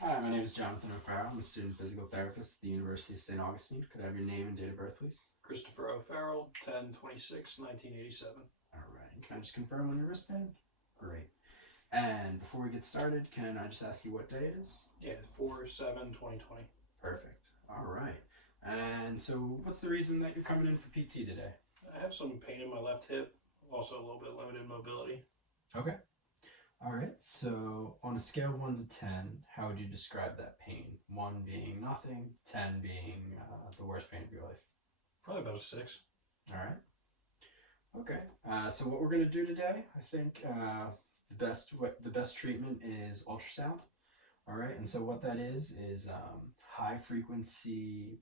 Hi, my name is Jonathan O'Farrell. I'm a student physical therapist at the University of St. Augustine. Could I have your name and date of birth, please? Christopher O'Farrell, 10/26/1987. All right. Can I just confirm on your wristband? Great. And before we get started, can I just ask you what day it is? Yeah, 4/7/2020. Perfect. All right. And so what's the reason that you're coming in for PT today? I have some pain in my left hip, also a little bit limited mobility. Okay. All right. So on a scale of 1 to 10, how would you describe that pain? 1 being nothing, 10 being the worst pain of your life. Probably about a 6. All right. Okay. So what we're going to do today, I think the best treatment is ultrasound. All right. And so what that is high frequency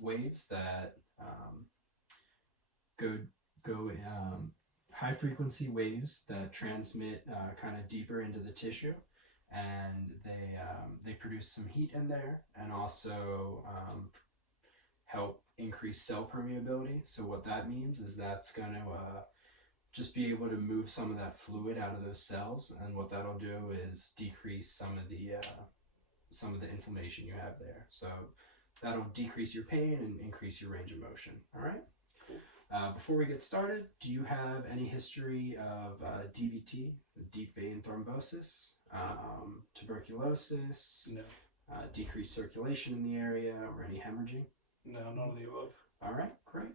waves that high frequency waves that transmit kind of deeper into the tissue, and they produce some heat in there, and also help increase cell permeability. So what that means is that's going to just be able to move some of that fluid out of those cells, and what that'll do is decrease some of the inflammation you have there. So that'll decrease your pain and increase your range of motion. All right. Before we get started, do you have any history of DVT, deep vein thrombosis, tuberculosis, No. Decreased circulation in the area, or any hemorrhaging? No, none of the above. All right, great.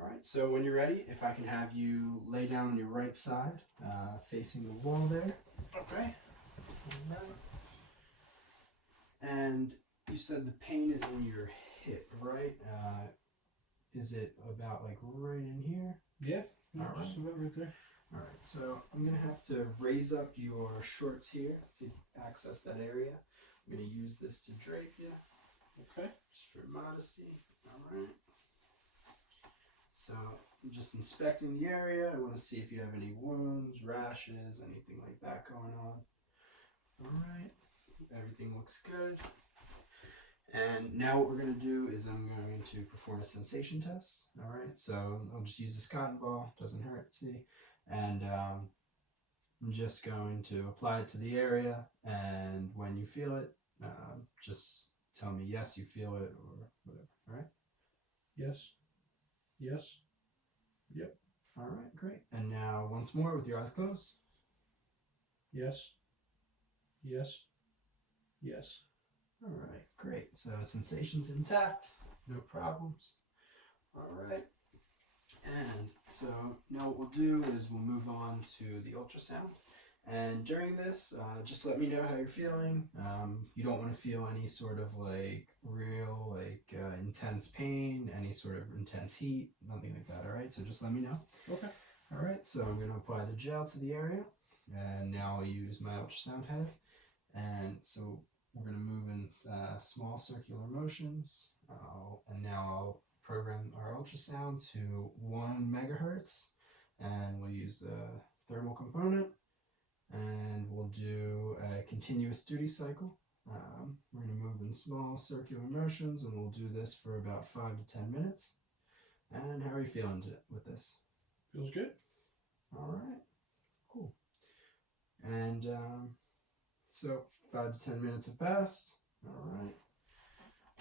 All right, so when you're ready, if I can have you lay down on your right side, facing the wall there. Okay. All right. And you said the pain is in your hip, right? Is it about like right in here? Yeah. All right. Just about right there. All right, so I'm going to have to raise up your shorts here to access that area. I'm going to use this to drape you. Okay. Just for modesty. All right. So I'm just inspecting the area. I want to see if you have any wounds, rashes, anything like that going on. All right. Everything looks good. And now what we're going to do is I'm going to perform a sensation test. All right. So I'll just use this cotton ball. Doesn't hurt, see? And I'm just going to apply it to the area. And when you feel it, just tell me yes, you feel it, or whatever. All right. Yes. Yes. Yep. All right, great. And now once more with your eyes closed. Yes. Yes. Yes. All right, great. So sensations intact, no problems. All right. And so now what we'll do is we'll move on to the ultrasound. And during this, just let me know how you're feeling. You don't want to feel any sort of like real intense pain, any sort of intense heat, nothing like that. All right, so just let me know. Okay. All right, so I'm going to apply the gel to the area, and now I'll use my ultrasound head. And so we're going to move in small circular motions, and now I'll program our ultrasound to 1 megahertz, and we'll use the thermal component, and we'll do a continuous duty cycle. We're going to move in small circular motions, and we'll do this for about 5 to 10 minutes. And how are you feeling with this? Feels good. All right, cool. And so 5 to 10 minutes have passed. All right.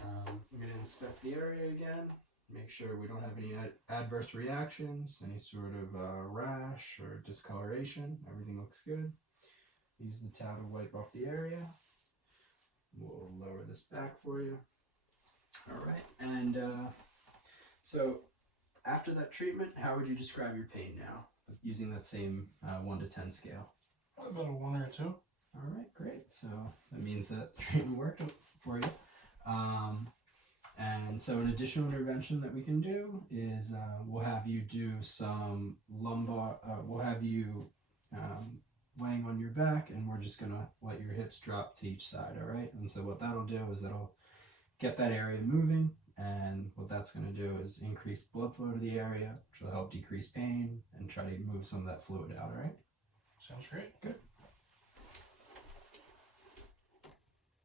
I'm going to inspect the area again. Make sure we don't have any adverse reactions, any sort of rash or discoloration. Everything looks good. Use the towel to wipe off the area. We'll lower this back for you. All right. And so after that treatment, how would you describe your pain now, using that same 1 to 10 scale? Probably about a 1 or a 2. All right, great. So that means that the treatment worked for you. And so an additional intervention that we can do is we'll have you do some lumbar, we'll have you laying on your back, and we're just going to let your hips drop to each side, all right? And so what that'll do is it'll get that area moving, and what that's going to do is increase blood flow to the area, which will help decrease pain and try to move some of that fluid out, all right? Sounds great. Good.